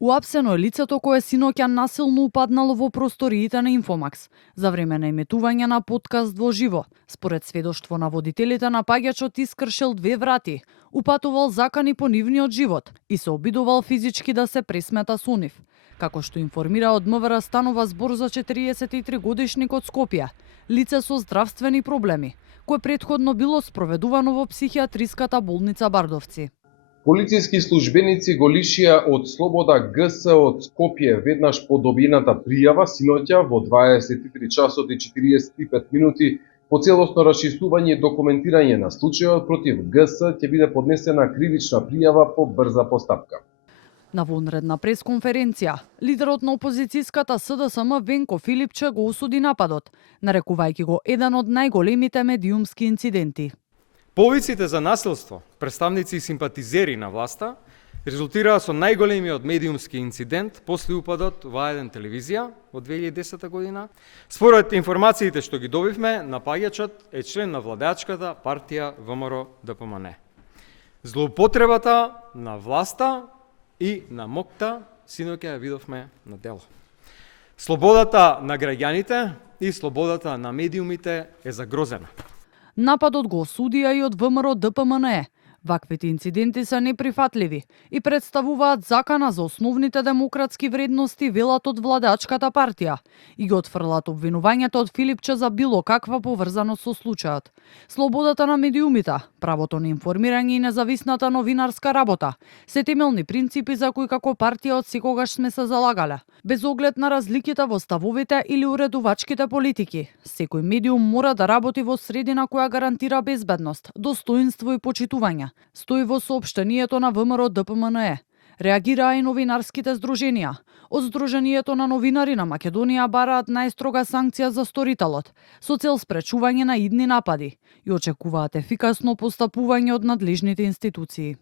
Уапсено е лицето кое синоќа насилно упаднало во просториите на Инфомакс за време на емитување на подкаст во живо. Според сведоштво на водителите, напаѓачот искршил 2 врати, упатувал закани по нивниот живот и се обидувал физички да се пресмета со нив. Како што информира од МВР, станува збор за 43 годишник од Скопје, лице со здравствени проблеми, кое претходно било спроведувано во психијатриската болница Бардовци. Полициски службеници го лишија од слобода ГС од Скопје веднаш по добиената пријава синоќа во 23 часот и 45 минути. По целосно расчистување и документирање на случајот против ГС ќе биде поднесена кривична пријава по брза постапка. На вонредна пресконференција, лидерот на опозицијската СДСМ Венко Филипче го осуди нападот, нарекувајќи го еден од најголемите медиумски инциденти. Повиците за насилство, представници и симпатизери на власта, резултираа со најголемиот медиумски инцидент после упадот во А1 телевизија од 2010 година. Според информациите што ги добивме, напаѓачот е член на владеачката партија ВМРО ДПМН. Злоупотребата на власта и на МОКТА синоќа ја видовме на дело. Слободата на граѓаните и слободата на медиумите е загрозена. Нападот го осудија и од ВМРО ДПМН. Ваквите инциденти се неприфатливи и представуваат закана за основните демократски вредности, велат од владеачката партија, и ги отфрлат обвинувањето од Филипче за било каква поврзаност со случајот. Слободата на медиумите, правото на информирање и независната новинарска работа се темелни принципи за кои како партија од секогаш сме се залагале. Без оглед на разликите во ставовите или уредувачките политики, секој медиум мора да работи во средина која гарантира безбедност, достоинство и почитување, стои во соопштението на ВМРО ДПМН. Реагираа и новинарските здруженија. Од Здруженијето на новинари на Македонија бараат најстрога санкција за сторителот, со цел спречување на идни напади и очекуваат ефикасно постапување од надлежните институции.